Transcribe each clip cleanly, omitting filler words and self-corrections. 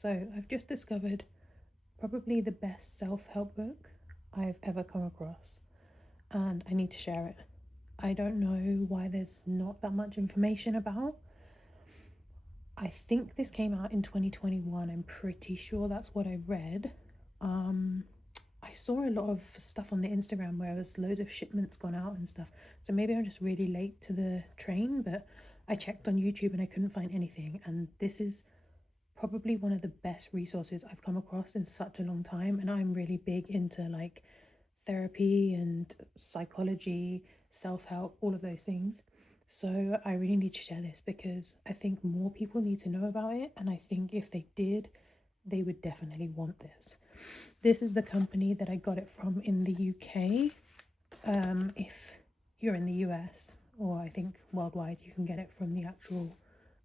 So I've just discovered probably the best self-help book I've ever come across, and I need to share it. I don't know why there's not that much information about. I think this came out in 2021. I'm pretty sure that's what I read. Um, I saw a lot of stuff on the Instagram where there's loads of shipments gone out and stuff. So maybe I'm just really late to the train, but I checked on YouTube and I couldn't find anything. And this is probably one of the best resources I've come across in such a long time. And I'm really big into like therapy and psychology, self help, all of those things. So I really need to share this because I think more people need to know about it. And I think if they did, they would definitely want this. This is the company that I got it from in the UK. If you're in the US, or I think worldwide, you can get it from the actual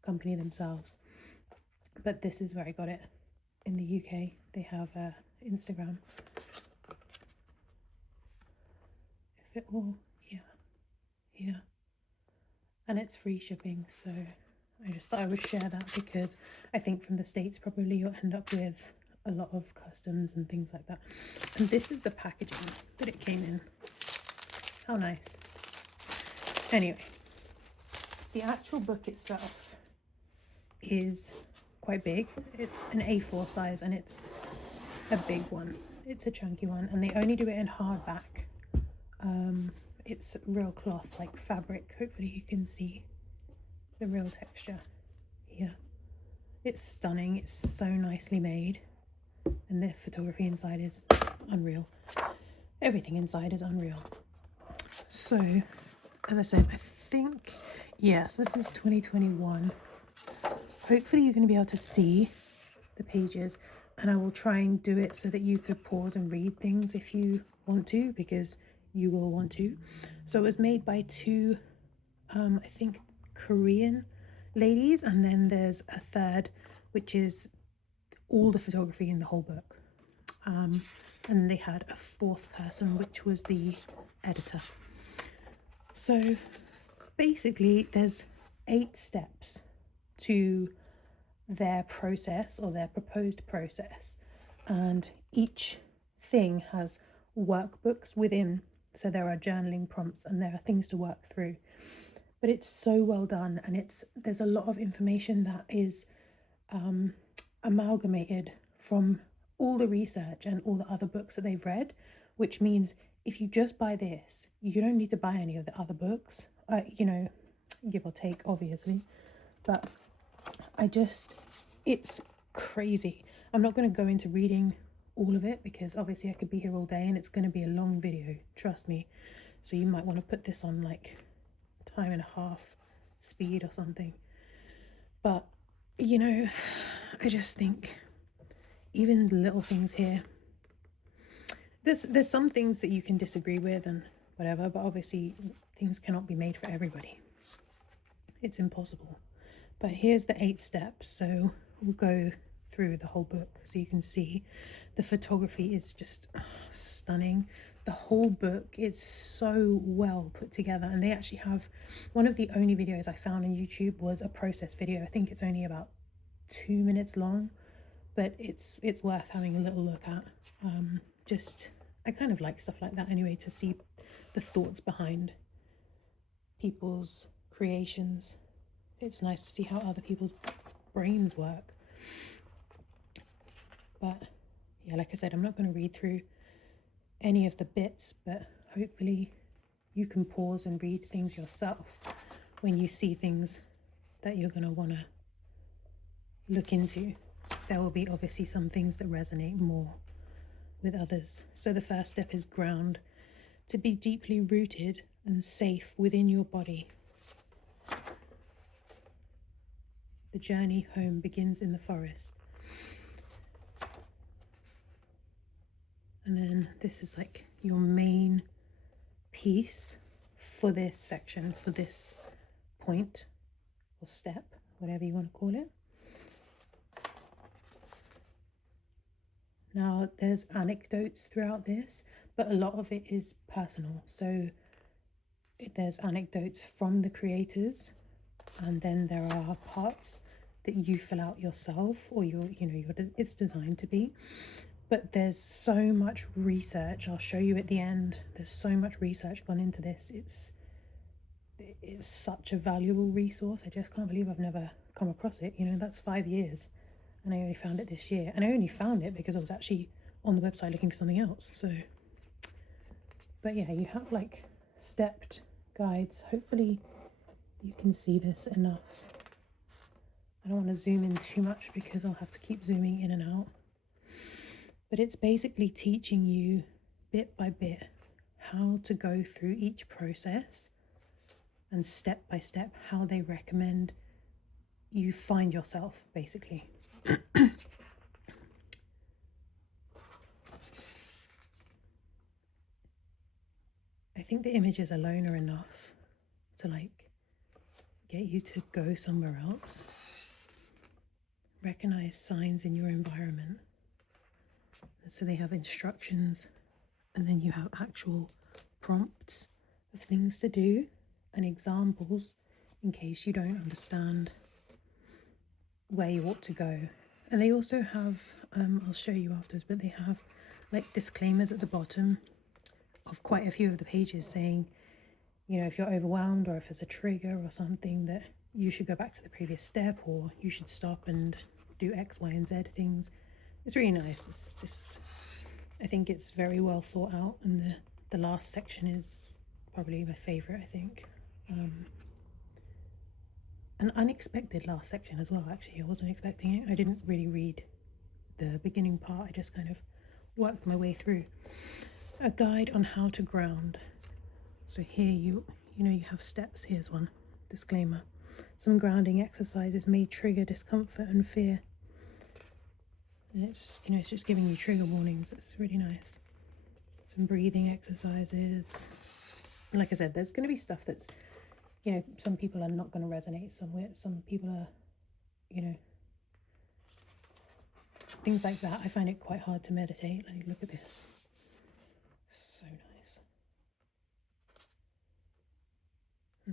company themselves. But this is where I got it in the UK. They have Instagram. If it will, yeah, yeah. And it's free shipping, so I just thought I would share that because I think from the States probably you'll end up with a lot of customs and things like that. And this is the packaging that it came in. How nice. Anyway, the actual book itself is quite big. It's an A4 size and it's a big one. It's a chunky one, and they only do it in hardback. It's real cloth, like fabric. Hopefully you can see the real texture here. It's stunning. It's so nicely made, and the photography inside is unreal. Everything inside is unreal. So as I said, I think, yes, this is 2021. Hopefully you're going to be able to see the pages, and I will try and do it so that you could pause and read things if you want to, because you will want to. So it was made by two I think Korean ladies, and then there's a third which is all the photography in the whole book, and they had a fourth person which was the editor. So basically there's 8 steps to their process, or their proposed process, and each thing has workbooks within. So there are journaling prompts and there are things to work through, but it's so well done, and there's a lot of information that is amalgamated from all the research and all the other books that they've read, which means if you just buy this, you don't need to buy any of the other books, give or take, obviously. But it's crazy. I'm not going to go into reading all of it because obviously I could be here all day and it's going to be a long video, trust me. So you might want to put this on like 1.5 speed or something. But I just think even the little things here, there's some things that you can disagree with and whatever, but obviously things cannot be made for everybody. It's impossible. But here's the 8 steps, so we'll go through the whole book so you can see. The photography is just stunning. The whole book is so well put together, and they actually have, one of the only videos I found on YouTube was a process video. I think it's only about 2 minutes long, but it's worth having a little look at. I kind of like stuff like that anyway, to see the thoughts behind people's creations. It's nice to see how other people's brains work. But yeah, like I said, I'm not going to read through any of the bits, but hopefully you can pause and read things yourself when you see things that you're going to want to look into. There will be obviously some things that resonate more with others. So the first step is ground, to be deeply rooted and safe within your body. The journey home begins in the forest. And then this is like your main piece for this section, for this point or step, whatever you want to call it. Now, there's anecdotes throughout this, but a lot of it is personal. So there's anecdotes from the creators, and then there are parts that you fill out yourself, or it's designed to be. But there's so much research, I'll show you at the end, there's so much research gone into this. It's such a valuable resource. I just can't believe I've never come across it. That's 5 years, and I only found it this year, and I only found it because I was actually on the website looking for something else. So, but yeah, you have like stepped guides. Hopefully you can see this enough. I don't want to zoom in too much because I'll have to keep zooming in and out. But it's basically teaching you bit by bit how to go through each process, and step by step how they recommend you find yourself, basically. I think the images alone are enough to like get you to go somewhere else. Recognize signs in your environment. And so they have instructions, and then you have actual prompts of things to do and examples in case you don't understand where you ought to go. And they also have, I'll show you afterwards, but they have like disclaimers at the bottom of quite a few of the pages saying, if you're overwhelmed or if there's a trigger or something, that you should go back to the previous step, or you should stop and do X, Y, and Z things. It's really nice. It's just, I think it's very well thought out, and the last section is probably my favorite, I think. An unexpected last section as well, actually. I wasn't expecting it. I didn't really read the beginning part. I just kind of worked my way through. A guide on how to ground. So here you have steps. Here's one. Disclaimer. Some grounding exercises may trigger discomfort and fear. And it's just giving you trigger warnings. It's really nice. Some breathing exercises. And like I said, there's going to be stuff that's, some people are not going to resonate somewhere. Some people are, things like that. I find it quite hard to meditate. Like, look at this. So nice.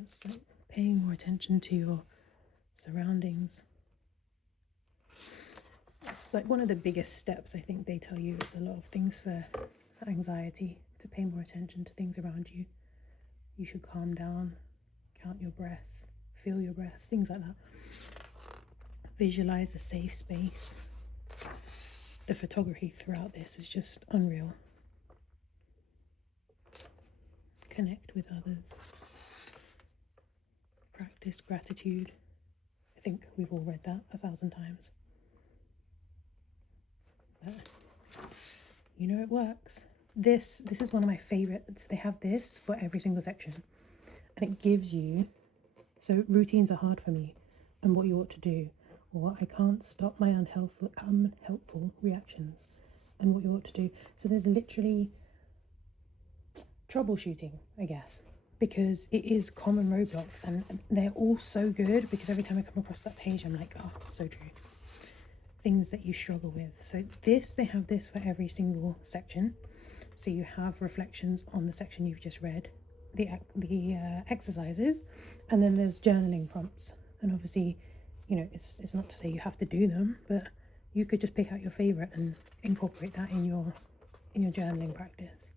It's like paying more attention to your surroundings. It's like one of the biggest steps, I think they tell you. It's a lot of things for anxiety, to pay more attention to things around you. You should calm down, count your breath, feel your breath, things like that. Visualize a safe space. The photography throughout this is just unreal. Connect with others. Practice gratitude. I think we've all read that 1,000 times. But it works. This is one of my favorites. They have this for every single section, and it gives you, so routines are hard for me, and what you ought to do, or I can't stop my unhelpful reactions, and what you ought to do. So there's literally troubleshooting, I guess, because it is common roadblocks, and they're all so good, because every time I come across that page I'm like, oh, so true. Things that you struggle with. So they have this for every single section. So you have reflections on the section you've just read, the exercises, and then there's journaling prompts. And obviously, it's not to say you have to do them, but you could just pick out your favorite and incorporate that in your journaling practice.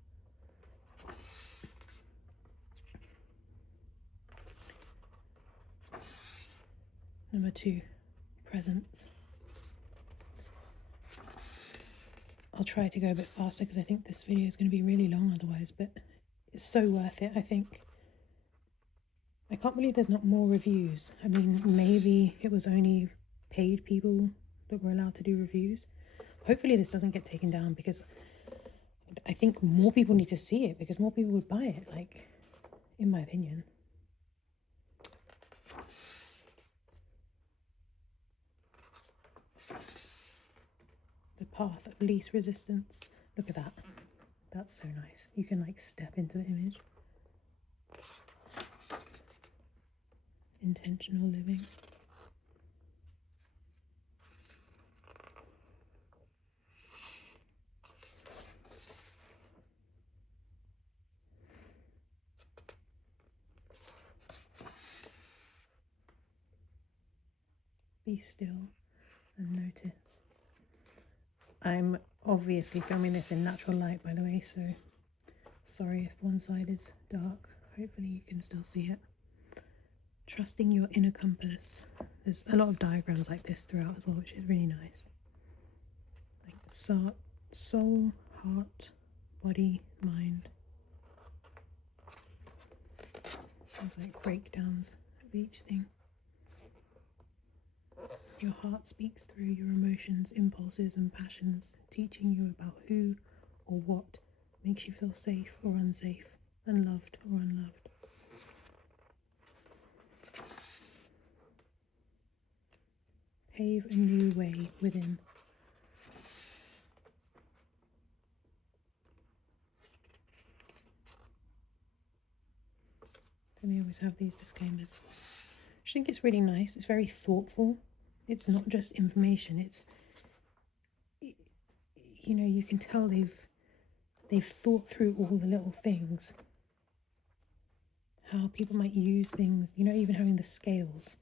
Number 2, presence. I'll try to go a bit faster because I think this video is going to be really long otherwise, but it's so worth it, I think. I can't believe there's not more reviews. I mean, maybe it was only paid people that were allowed to do reviews. Hopefully this doesn't get taken down, because I think more people need to see it, because more people would buy it, like, in my opinion. The path of least resistance. Look at that. That's so nice. You can like step into the image. Intentional living. Be Be still and notice. I'm obviously filming this in natural light, by the way, so sorry if one side is dark. Hopefully you can still see it. Trusting your inner compass. There's a lot of diagrams like this throughout as well, which is really nice. Like soul, heart, body, mind. There's like breakdowns of each thing. Your heart speaks through your emotions, impulses and passions, teaching you about who or what makes you feel safe or unsafe, and loved or unloved. Pave a new way within. And they always have these disclaimers. I think it's really nice. It's very thoughtful. It's not just information. It's, you know, you can tell they've thought through all the little things. How people might use things, you know, even having the scales.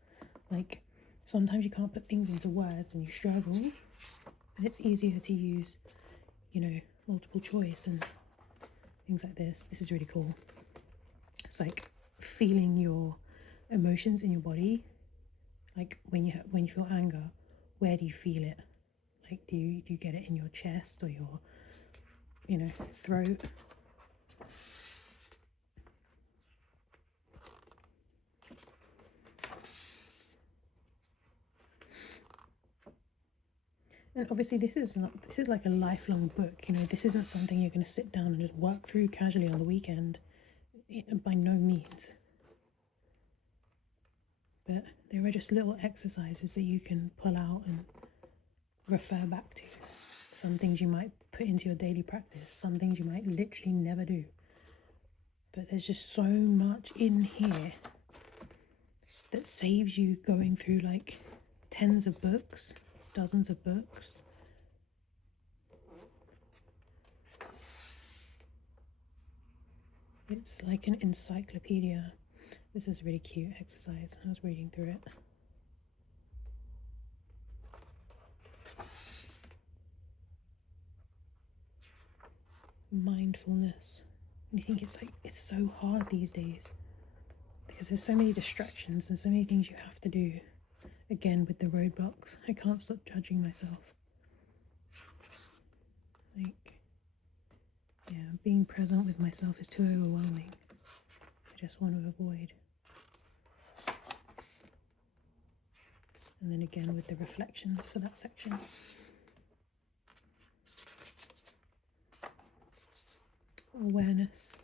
Like, sometimes you can't put things into words and you struggle. And it's easier to use, you know, multiple choice and things like this. This is really cool. It's like feeling your emotions in your body. Like when you feel anger, where do you feel it? Like do you get it in your chest or your, you know, throat? And obviously this is like a lifelong book, you know, this isn't something you're going to sit down and just work through casually on the weekend. By no means. But there are just little exercises that you can pull out and refer back to. Some things you might put into your daily practice, some things you might literally never do. But there's just so much in here that saves you going through like tens of books, dozens of books. It's like an encyclopedia. This is a really cute exercise. I was reading through it. Mindfulness. I think it's so hard these days because there's so many distractions and so many things you have to do. Again, with the roadblocks, I can't stop judging myself. Like, yeah, being present with myself is too overwhelming. I just want to avoid. And then again with the reflections for that section. Awareness.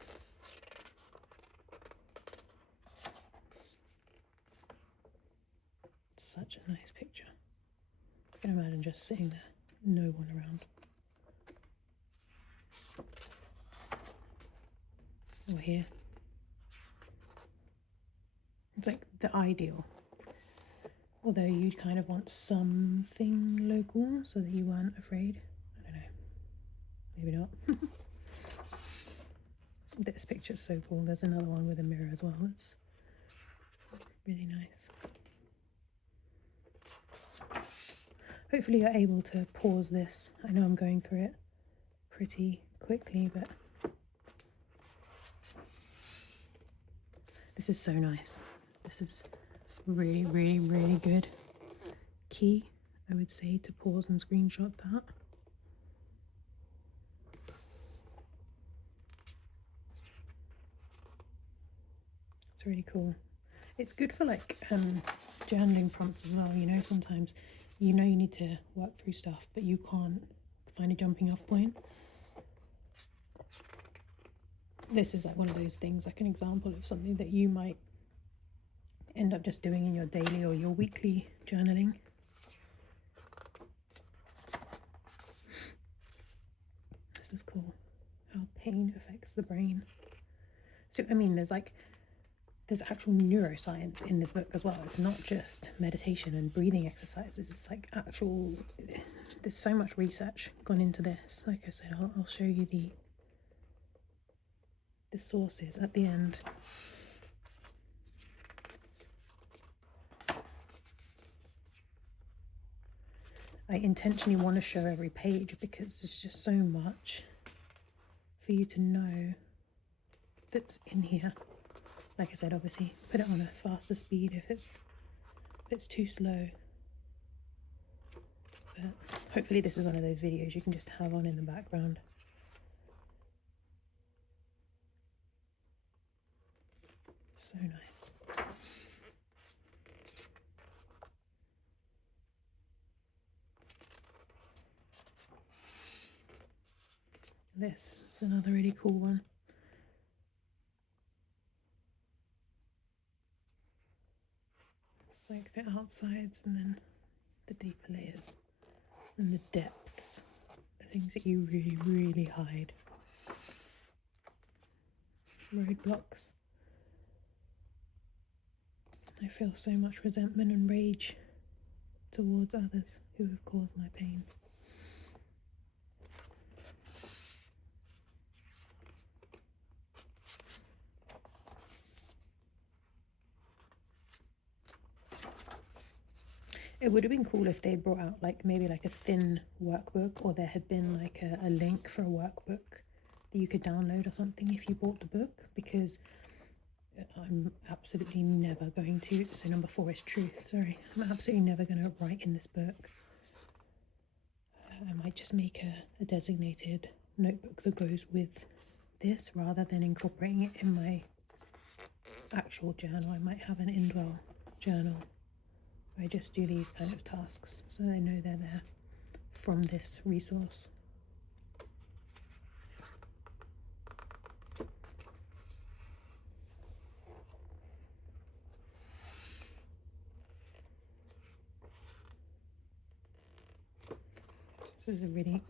Such a nice picture. I can imagine just sitting there, no one around. Or here. It's like the ideal. Although you'd kind of want something local so that you weren't afraid. I don't know. Maybe not. This picture's so cool. There's another one with a mirror as well. It's really nice. Hopefully you're able to pause this. I know I'm going through it pretty quickly, but this is so nice. This is really, really, really good. Key, I would say, to pause and screenshot that. It's really cool. It's good for like journaling prompts as well, you know, sometimes you know you need to work through stuff but you can't find a jumping off point. This is like one of those things, like an example of something that you might end up just doing in your daily or your weekly journaling. This is cool. How pain affects the brain. So I mean there's actual neuroscience in this book as well. It's not just meditation and breathing exercises. It's like actual, there's so much research gone into this. Like I said, I'll show you the sources at the end. I intentionally want to show every page because there's just so much for you to know that's in here. Like I said, obviously put it on a faster speed if it's too slow. But hopefully this is one of those videos you can just have on in the background. So nice. This is another really cool one. It's like the outsides and then the deeper layers and the depths, the things that you really, really hide. Roadblocks. I feel so much resentment and rage towards others who have caused my pain. It would have been cool if they brought out like maybe like a thin workbook, or there had been like a link for a workbook that you could download or something if you bought the book, because I'm absolutely never going to, so number 4 is truth, sorry, I'm absolutely never going to write in this book. I might just make a designated notebook that goes with this rather than incorporating it in my actual journal. I might have an indwell journal where I just do these kind of tasks so I know they're there from this resource. This is a really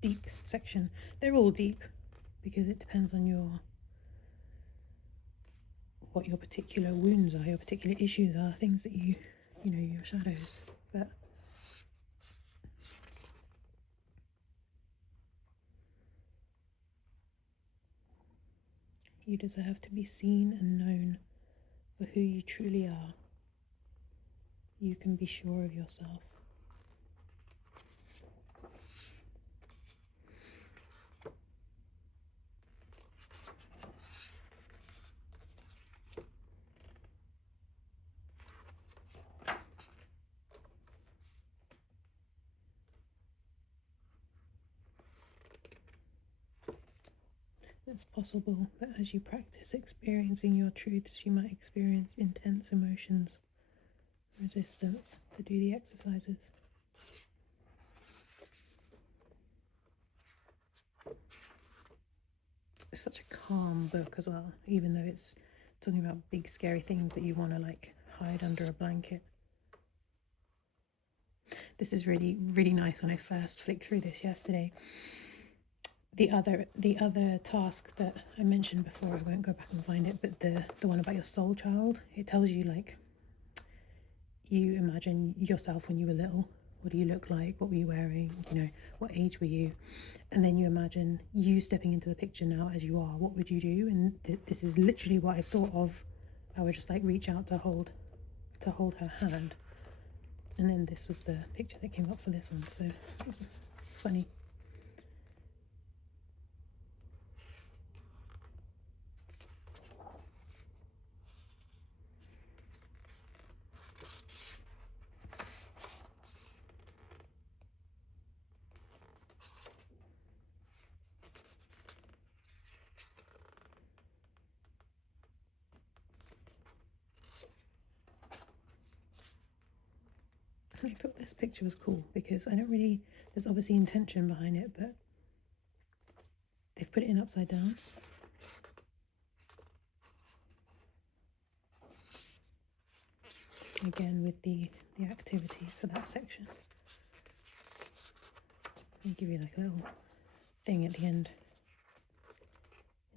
deep section. They're all deep because it depends on what your particular wounds are, your particular issues are, things that you know, your shadows. But you deserve to be seen and known for who you truly are. You can be sure of yourself. It's possible that as you practice experiencing your truths, you might experience intense emotions, resistance to do the exercises. It's such a calm book as well, even though it's talking about big scary things that you want to like hide under a blanket. This is really, really nice. When I first flicked through this yesterday, the other task that I mentioned before, I won't go back and find it, but the one about your soul child, it tells you like, you imagine yourself when you were little. What do you look like? What were you wearing? You know, what age were you? And then you imagine you stepping into the picture now as you are. What would you do? And this is literally what I thought of. I would just like reach out to hold her hand. And then this was the picture that came up for this one. So it was funny. I thought this picture was cool because I don't really, there's obviously intention behind it, but they've put it in upside down. Again with the activities for that section. They give you like a little thing at the end.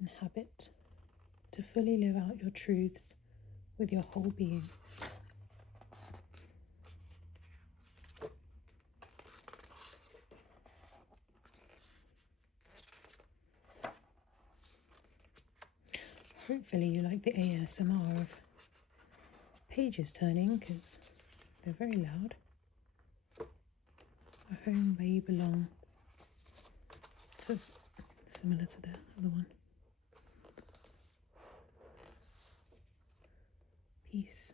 Inhabit, to fully live out your truths with your whole being. Hopefully you like the ASMR of pages turning because they're very loud. home where you belong. It says similar to the other one. Peace.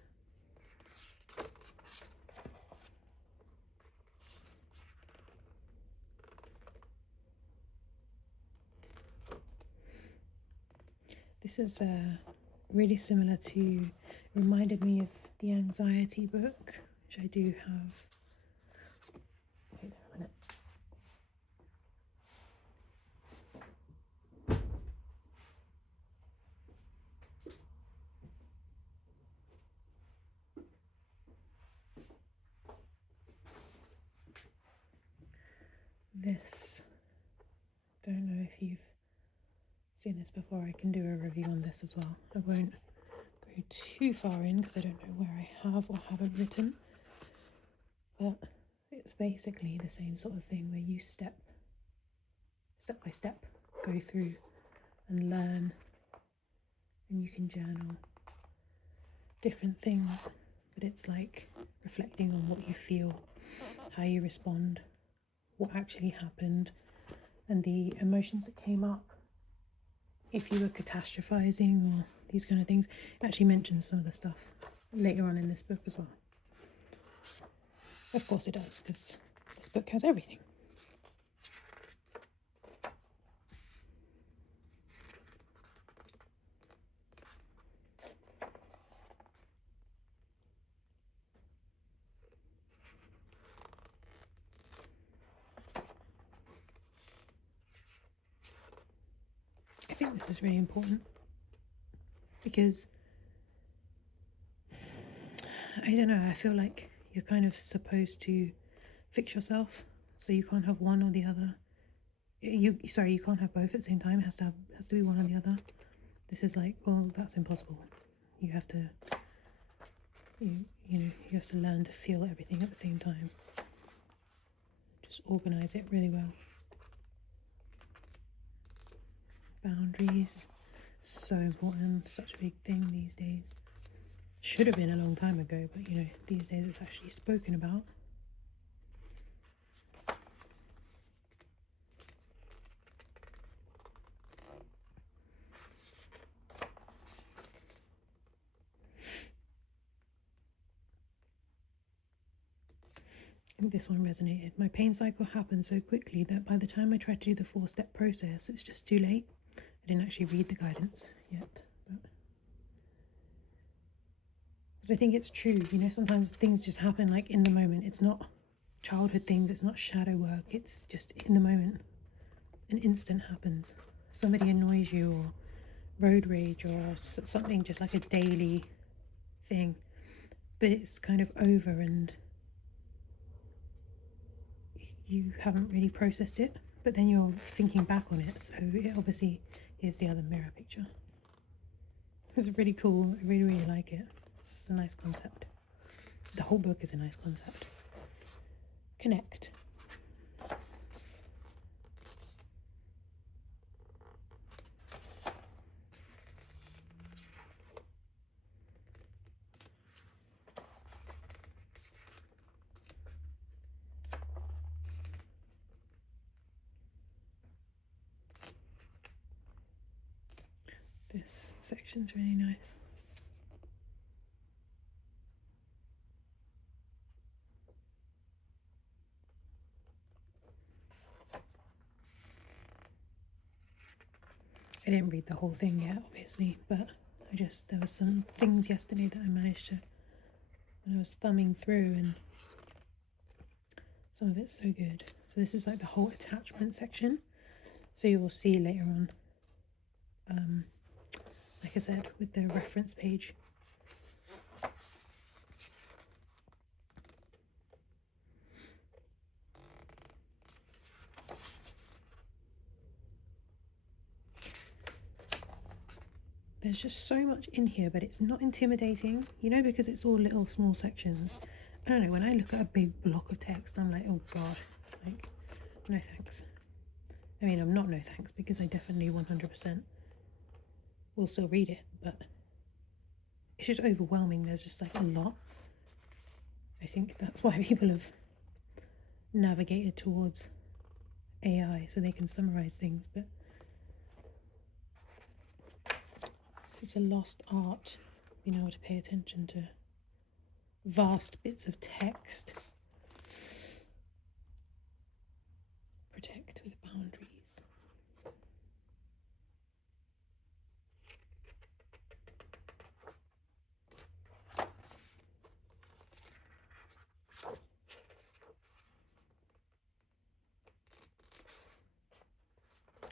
This is really similar to, reminded me of the anxiety book, which I do have. Wait there a minute. This, don't know if you've seen this before. I can do a review on this as well. I won't go too far in because I don't know where I have or haven't written, but it's basically the same sort of thing where you step by step go through and learn, and you can journal different things, but it's like reflecting on what you feel, how you respond, what actually happened, and the emotions that came up. If you were catastrophizing or these kind of things, it actually mentions some of the stuff later on in this book as well. Of course it does, because this book has everything. I think this is really important because, I don't know, I feel like you're kind of supposed to fix yourself, so you can't have one or the other. You can't have both at the same time. It has to be one or the other. This is like, well, that's impossible. You have to, you have to learn to feel everything at the same time. Just organize it really well. Boundaries, so important, such a big thing these days. Should have been a long time ago, but these days it's actually spoken about. I think this one resonated. My pain cycle happened so quickly that by the time I tried to do the 4-step process, it's just too late. I didn't actually read the guidance yet, but because I think it's true, sometimes things just happen like in the moment. It's not childhood things, it's not shadow work, it's just in the moment. An instant happens. Somebody annoys you, or road rage, or something, just like a daily thing, but it's kind of over and you haven't really processed it, but then you're thinking back on it, so it obviously, here's the other mirror picture. It's really cool. I really, really like it. It's a nice concept. The whole book is a nice concept. Connect. This section's really nice. I didn't read the whole thing yet, obviously, but there was some things yesterday that I managed to, when I was thumbing through, and some of it's so good. So this is like the whole attachment section. So you will see later on, like I said, with the reference page. There's just so much in here, but it's not intimidating, because it's all little small sections. I don't know, when I look at a big block of text, I'm like, oh god, like, no thanks. I mean, I'm not no thanks, because I definitely 100% will still read it, but it's just overwhelming. There's just like a lot. I think that's why people have navigated towards AI so they can summarize things, but it's a lost art being able to pay attention to vast bits of text. Protect with boundaries.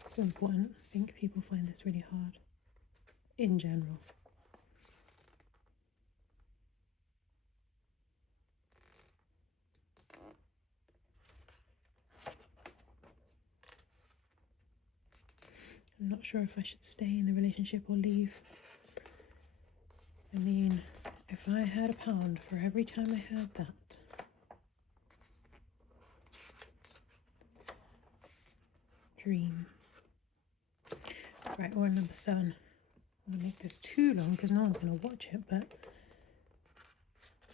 It's important. I think people find this really hard in general. I'm not sure if I should stay in the relationship or leave. I mean, if I had £1 for every time I heard that, dream. Right, we're on number 7. I'm gonna make this too long because no one's gonna watch it, but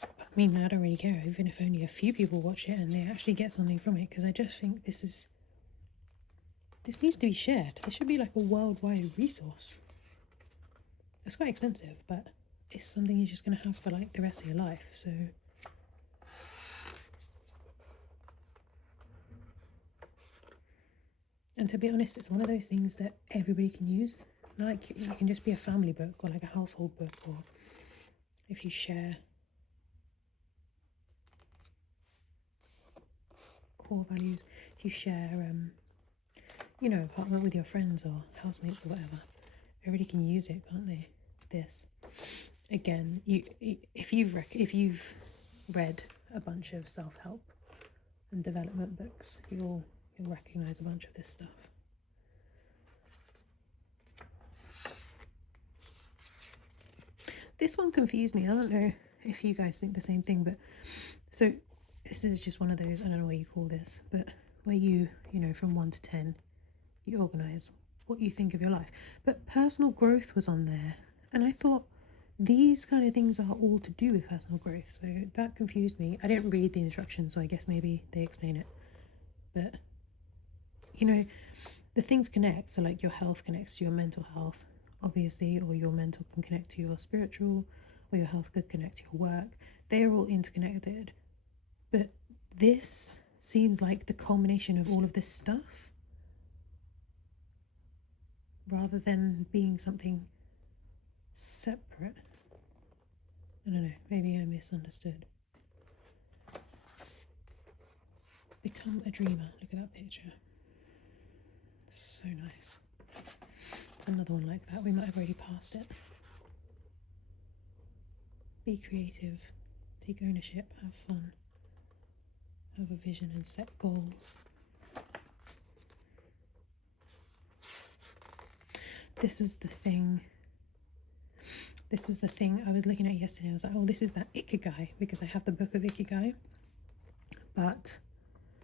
I mean, I don't really care, even if only a few people watch it and they actually get something from it, because I just think this needs to be shared. This should be like a worldwide resource. It's quite expensive, but it's something you're just gonna have for like the rest of your life, so and to be honest, it's one of those things that everybody can use. Like, you can just be a family book or like a household book, or if you share core values, if you share you know, apartment with your friends or housemates or whatever, everybody can use it, can't they? This, again, if you've read a bunch of self-help and development books, you'll recognize a bunch of this stuff. This one confused me. I don't know if you guys think the same thing, but so this is just one of those, I don't know what you call this, but where you know, from 1 to 10, you organize what you think of your life. But personal growth was on there, and I thought these kind of things are all to do with personal growth, so that confused me. I didn't read the instructions, so I guess maybe they explain it, but you know, the things connect. So like your health connects to your mental health, obviously, or your mental can connect to your spiritual, or your health could connect to your work. They are all interconnected, but this seems like the culmination of all of this stuff rather than being something separate. I don't know, maybe I misunderstood. Become a dreamer. Look at that picture. So nice. It's another one like that. We might have already passed it. Be creative. Take ownership. Have fun. Have a vision and set goals. This was the thing I was looking at yesterday. I was like, oh, this is that Ikigai, because I have the book of Ikigai. But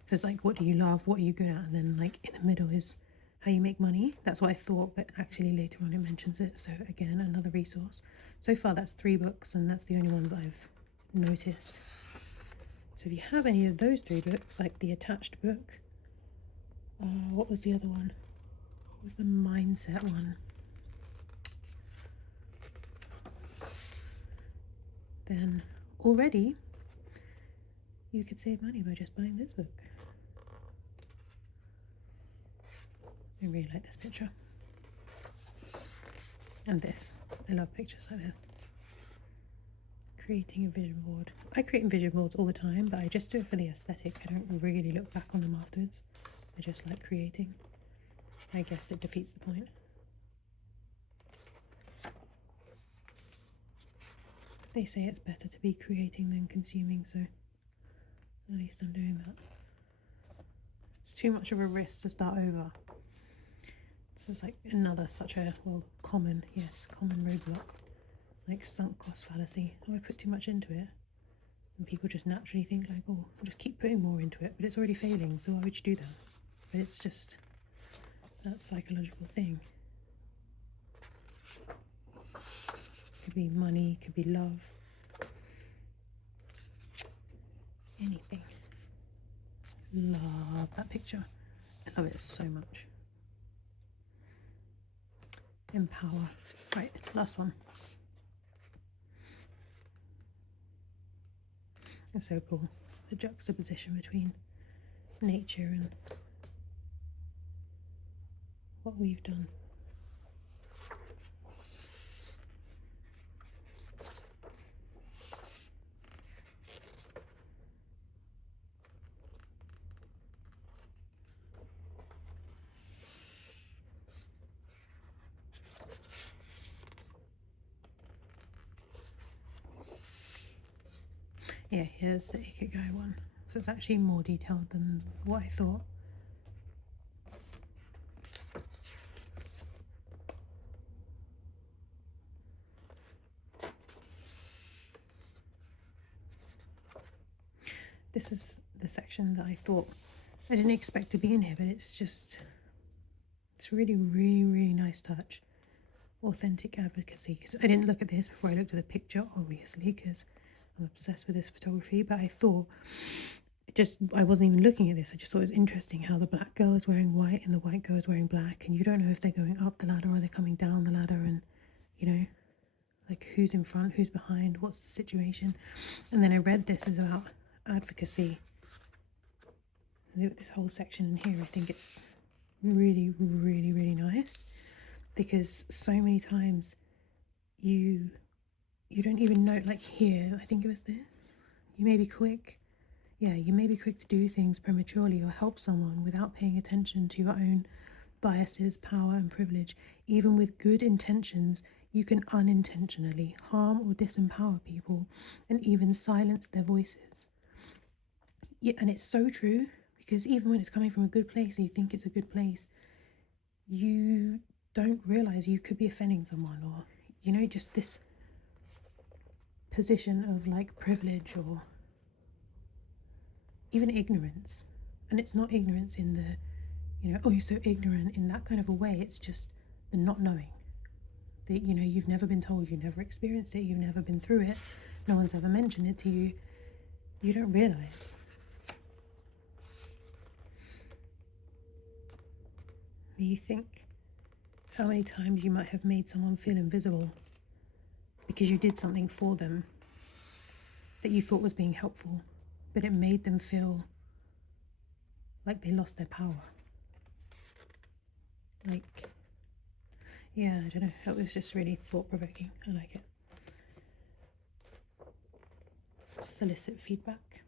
there's like, what do you love? What are you good at? And then like in the middle is how you make money. That's what I thought, but actually later on it mentions it. So again, another resource. So far that's 3 books, and that's the only ones I've noticed. So if you have any of those 3 books, like the attached book, what was the other one? What was the mindset one? Then already you could save money by just buying this book. I really like this picture. And this. I love pictures like this. Creating a vision board. I create vision boards all the time, but I just do it for the aesthetic. I don't really look back on them afterwards. I just like creating. I guess it defeats the point. They say it's better to be creating than consuming, so at least I'm doing that. It's too much of a risk to start over. This is like another such a, well, common roadblock. Like sunk cost fallacy. Oh, I put too much into it. And people just naturally think like, oh, I'll just keep putting more into it, but it's already failing, so why would you do that? But it's just that psychological thing. Could be money, could be love. Anything. love that picture. I love it so much. Empower. Right, last one. It's so cool. The juxtaposition between nature and what we've done. Yeah, here's the Ikigai one. So it's actually more detailed than what I thought. This is the section that I thought I didn't expect to be in here, but it's really, really, really nice touch. Authentic advocacy. Because I didn't look at this before I looked at the picture, obviously, because I'm obsessed with this photography, but I thought, I wasn't even looking at this, I just thought it was interesting how the black girl is wearing white and the white girl is wearing black, and you don't know if they're going up the ladder or they're coming down the ladder, and you know, like who's in front, who's behind, what's the situation. And then I read this is about advocacy. This whole section in here, I think it's really, really, really nice, because so many times you don't even know, like here, I think it was this, you may be quick to do things prematurely or help someone without paying attention to your own biases, power and privilege. Even with good intentions, you can unintentionally harm or disempower people and even silence their voices. Yeah, and it's so true, because even when it's coming from a good place and you think it's a good place, you don't realize you could be offending someone, or you know, just this position of like privilege or even ignorance. And it's not ignorance in the, you know, oh, you're so ignorant in that kind of a way. It's just the not knowing, that, you know, you've never been told, you've never experienced it, you've never been through it, no one's ever mentioned it to you, you don't realize. You think how many times you might have made someone feel invisible because you did something for them that you thought was being helpful, but it made them feel like they lost their power. Like, yeah, I don't know, it was just really thought-provoking. I like it. Solicit feedback.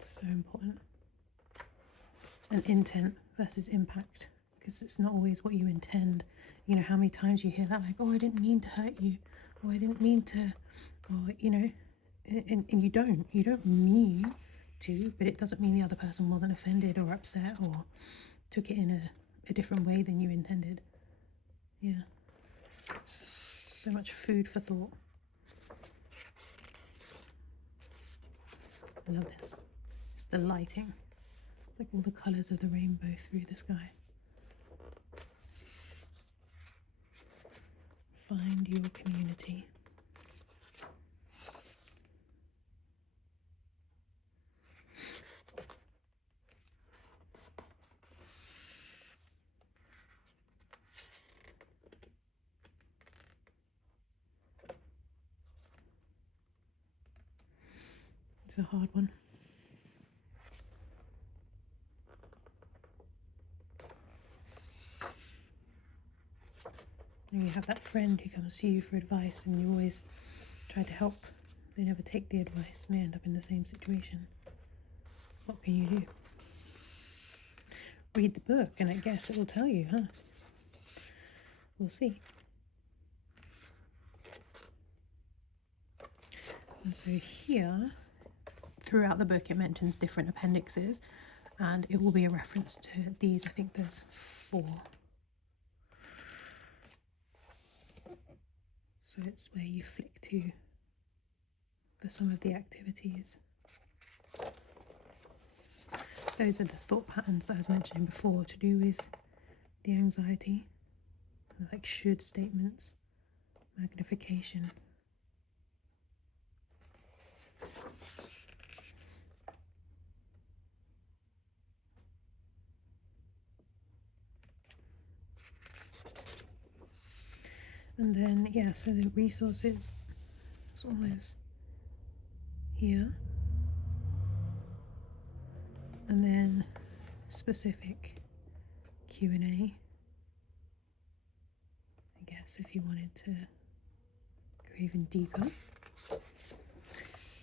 It's so important. And intent versus impact, because it's not always what you intend. You know, how many times you hear that, like, oh, I didn't mean to hurt you, or I didn't mean to, or, you know, and you don't mean to, but it doesn't mean the other person wasn't offended or upset or took it in a different way than you intended. Yeah. So much food for thought. I love this. It's the lighting. It's like all the colours of the rainbow through the sky. Find your community. It's a hard one. And you have that friend who comes to you for advice and you always try to help. They never take the advice and they end up in the same situation. What can you do? Read the book and I guess it will tell you, huh? We'll see. And so here, throughout the book, it mentions different appendixes, and it will be a reference to these. I think there's 4. So it's where you flick to for some of the activities. Those are the thought patterns that I was mentioning before, to do with the anxiety, like should statements, magnification. And then, yeah, so the resources, it's all this here. And then specific Q&A, I guess, if you wanted to go even deeper.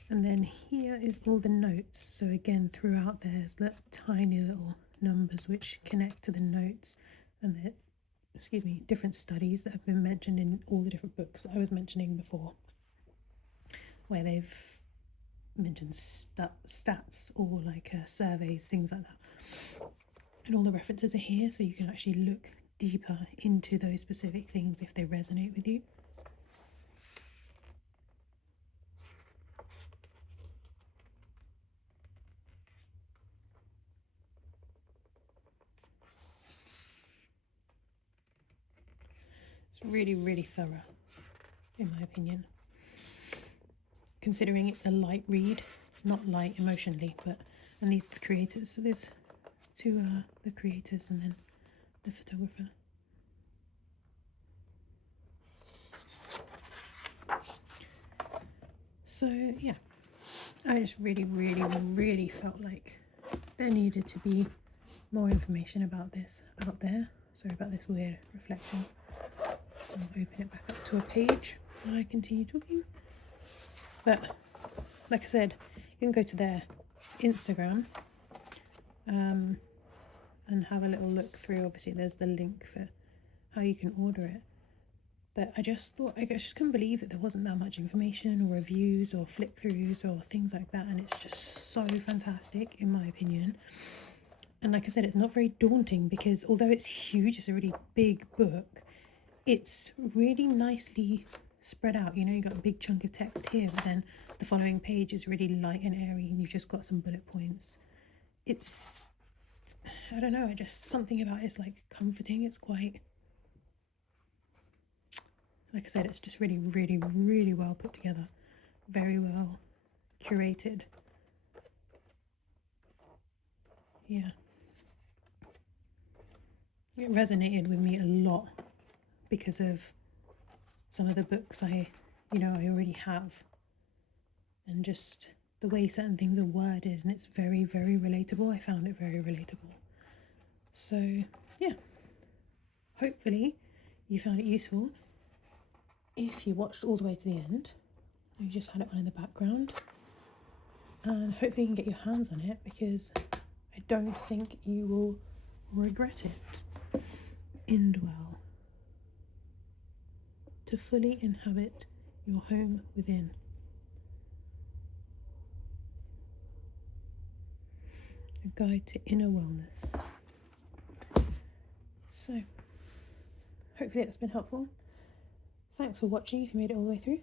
And then here is all the notes. So again, throughout there's the tiny little numbers which connect to the notes, and the, excuse me, different studies that have been mentioned in all the different books that I was mentioning before, where they've mentioned stats or like surveys, things like that. And all the references are here, so you can actually look deeper into those specific things if they resonate with you. It's really, really thorough, in my opinion. Considering it's a light read, not light emotionally, but, and these are the creators. So there's two the creators and then the photographer. So yeah, I just really, really, really felt like there needed to be more information about this out there. Sorry about this weird reflection. I'll open it back up to a page while I continue talking. But like I said, you can go to their Instagram and have a little look through. Obviously there's the link for how you can order it. But I just thought, I just couldn't believe that there wasn't that much information or reviews or flip throughs or things like that. And it's just so fantastic, in my opinion. And like I said, it's not very daunting because although it's huge, it's a really big book, it's really nicely spread out. You know, you got a big chunk of text here, but then the following page is really light and airy and you've just got some bullet points. It's, I don't know, just something about it's like comforting. It's quite, like I said, it's just really, really, really well put together. Very well curated. Yeah. It resonated with me a lot because of some of the books I already have. And just the way certain things are worded, and it's very, very relatable. I found it very relatable. So, yeah. Hopefully you found it useful. If you watched all the way to the end, you just had it on in the background, and hopefully you can get your hands on it because I don't think you will regret it. Indwell. To fully inhabit your home within. A guide to inner wellness. So, hopefully that's been helpful. Thanks for watching if you made it all the way through.